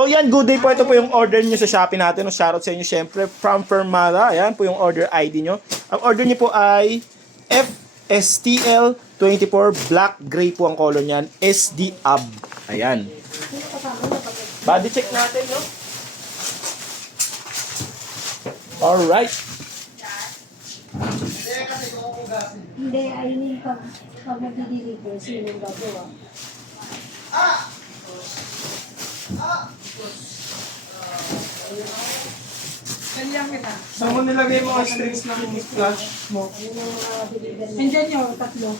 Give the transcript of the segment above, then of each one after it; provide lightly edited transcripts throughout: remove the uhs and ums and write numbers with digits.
So yan, good day po. Ito po yung order nyo sa Shopee natin. No? Shoutout sa inyo syempre from Fermata. Ayan po yung order ID nyo. Ang order nyo po ay FSTL24 Black Gray po ang color niyan. SD AB. Ayan. Body check natin, no? Alright. Hindi, ayun yung pag nag-deliver, sino yung gagawa? Kaliang kita. Saan mo nilagay mga strings ng flash mo? Ayun yung mga deliver na. Nandiyan yun, tatlo.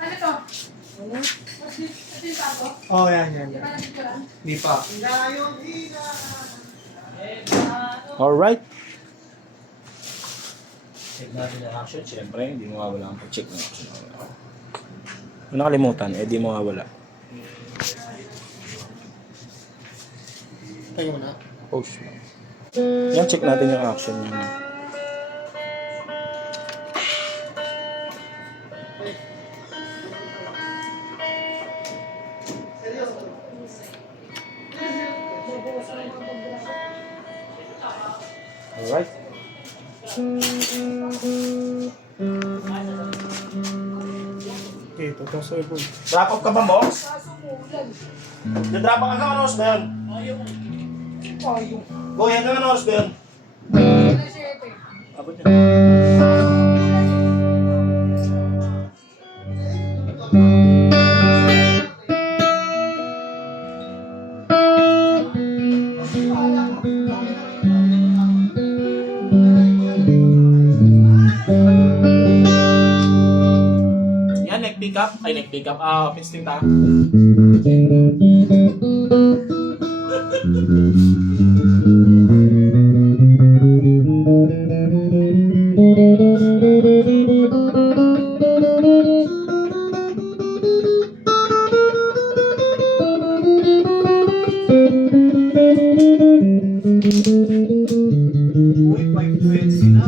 Ano to? Ano? Ito yung tato? Oh, yan. Di ba nandito lang? Di pa. Alright. Check natin yung action. Siyempre, hindi mawawala ang pag-check ng action. Kung nakalimutan, di mawawala. Tayo mo na. Post mo. Yan, check natin yung action niya. Alright. Okay, ito sa ibon. Drop off ka ba, boss? Na-drop off ka, ano oras ba yun? Go, yan naman oras ba yun? Abot niya. Yan, nag-pick up. Ay, nag-pick up. Pisting ta. Uy, 520 na.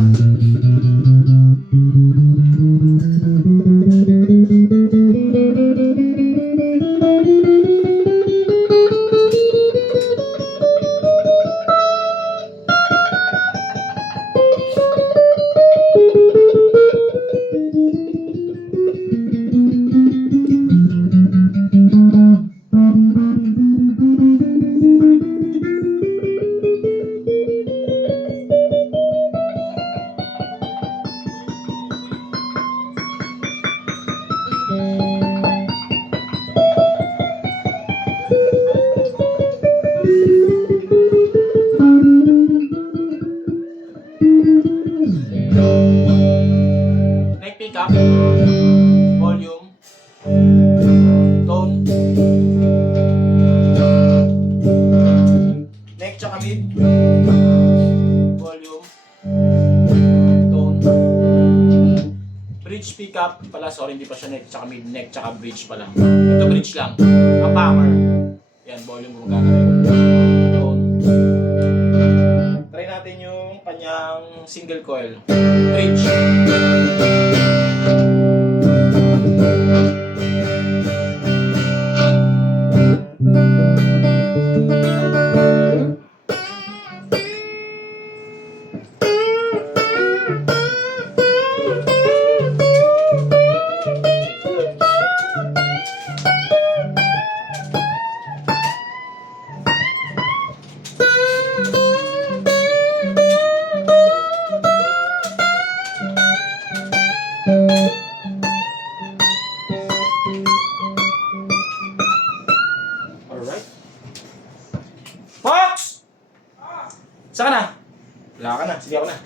Neck pick up, volume, tone, neck tsaka mid, volume, tone, bridge pick up, pala sorry hindi pa siya neck tsaka mid, neck tsaka bridge pala. Ito bridge lang, ang power, yan volume gumagana rin, tone. Try natin yung kanyang single coil, bridge. Alright. Fox! Saan ka na? Wala ka na. Sige ako na.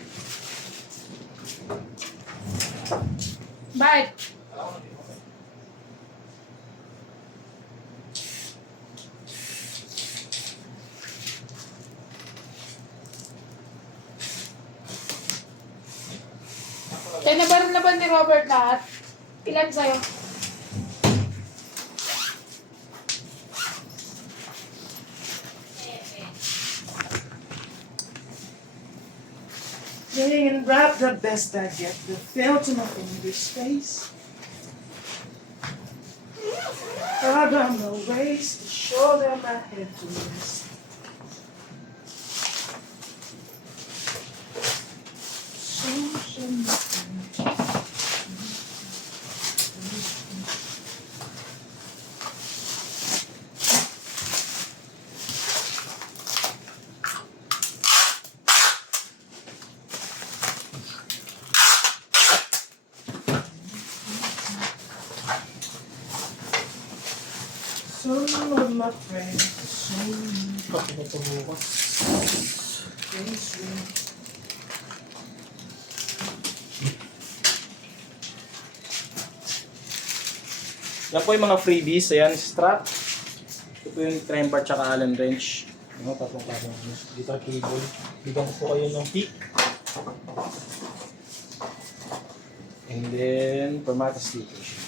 Bakit? Kaya nabaran na ba ni Robert lahat? Ilan sa'yo? and wrap the best I get the feel to my finger space. I got no ways to show them my head to rest. Some of my friends, yan po yung mga freebies. Ayan, strap. Ito po yung trem bar tsaka Allen wrench. Ano, tatlong dito ang cable. Bigyan ko po kayo ng pick. And then, Permata stickers.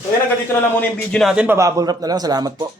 So yan, hanggang dito na lang muna yung video natin. Babubble wrap na lang. Salamat po.